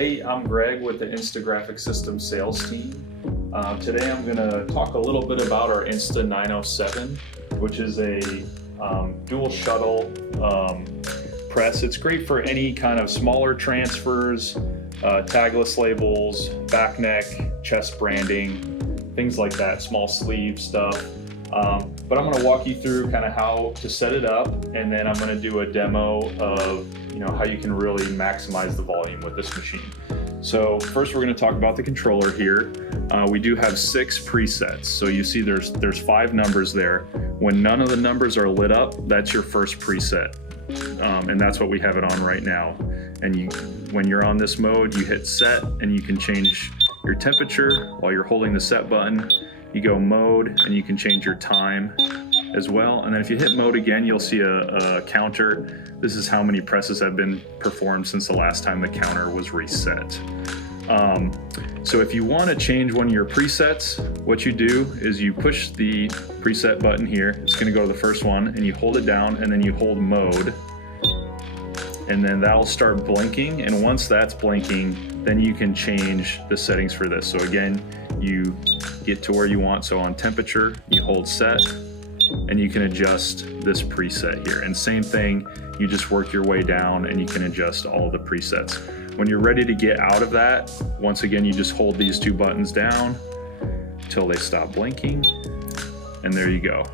Hey, I'm Greg with the Insta Graphic Systems sales team. Today I'm going to talk a little bit about our Insta 907, which is a dual shuttle press. It's great for any kind of smaller transfers, tagless labels, back neck, chest branding, things like that, small sleeve stuff. But I'm going to walk you through kind of how to set it up, and then I'm going to do a demo of how you can really maximize the volume with this machine. So first we're going to talk about the controller here. We do have 6 presets. So you see there's 5 numbers there. When none of the numbers are lit up, that's your first preset. And that's what we have it on right now. And when you're on this mode, you hit set and you can change your temperature while you're holding the set button. You go mode and you can change your time as well. And then if you hit mode again, you'll see a counter. This is how many presses have been performed since the last time the counter was reset. So if you want to change one of your presets, what you do is you push the preset button here. It's going to go to the first one and you hold it down and then you hold mode. And then that'll start blinking. And once that's blinking, then you can change the settings for this. So again, you get to where you want. So on temperature, you hold set and you can adjust this preset here. And same thing, you just work your way down and you can adjust all the presets. When you're ready to get out of that, once again, you just hold these 2 buttons down till they stop blinking. And there you go.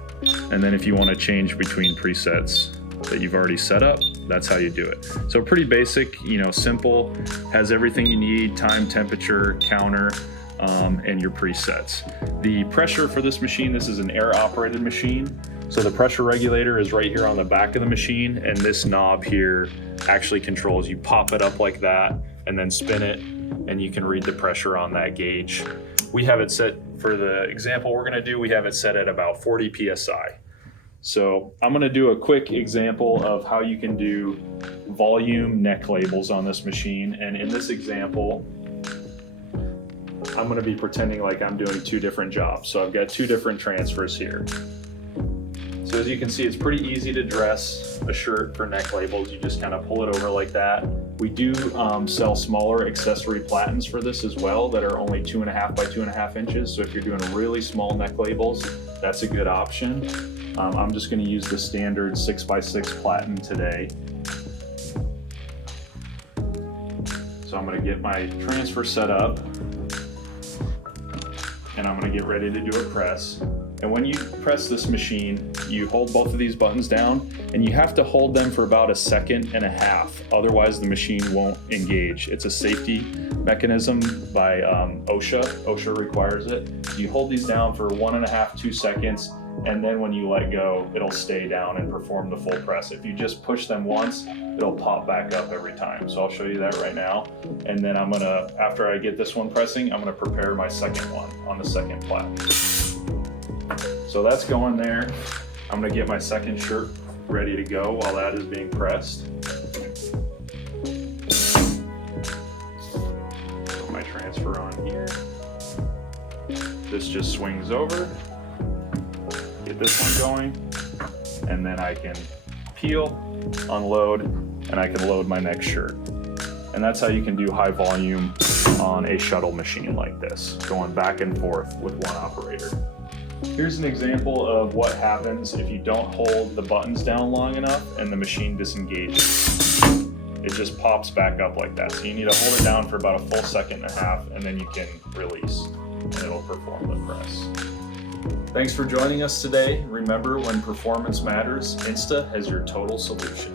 And then if you want to change between presets that you've already set up, that's how you do it. So pretty basic, simple, has everything you need: time, temperature, counter, and your presets. The pressure for this machine, this is an air operated machine. So the pressure regulator is right here on the back of the machine, and this knob here actually controls. You pop it up like that and then spin it, and you can read the pressure on that gauge. We have it set, for the example we're gonna do, we have it set at about 40 PSI. So I'm gonna do a quick example of how you can do volume neck labels on this machine. And in this example, I'm gonna be pretending like I'm doing 2 different jobs. So I've got 2 different transfers here. So as you can see, it's pretty easy to dress a shirt for neck labels. You just kind of pull it over like that. We do sell smaller accessory platens for this as well that are only 2.5 by 2.5 inches. So if you're doing really small neck labels, that's a good option. I'm just going to use the standard 6x6 platen today. So I'm going to get my transfer set up and I'm going to get ready to do a press. And when you press this machine, you hold both of these buttons down and you have to hold them for about 1.5 seconds. Otherwise the machine won't engage. It's a safety mechanism by OSHA. OSHA requires it. So you hold these down for 1.5 to 2 seconds, and then when you let go, it'll stay down and perform the full press. If you just push them once, it'll pop back up every time. So I'll show you that right now. And then after I get this one pressing, I'm gonna prepare my second one on the second platen. So that's going there. I'm gonna get my second shirt ready to go while that is being pressed. Put my transfer on here. This just swings over. Get this one going, and then I can peel, unload, and I can load my next shirt. And that's how you can do high volume on a shuttle machine like this, going back and forth with one operator. Here's an example of what happens if you don't hold the buttons down long enough and the machine disengages. It just pops back up like that. So you need to hold it down for about 1.5 seconds, and then you can release, and it'll perform the press. Thanks for joining us today. Remember, when performance matters, Insta has your total solution.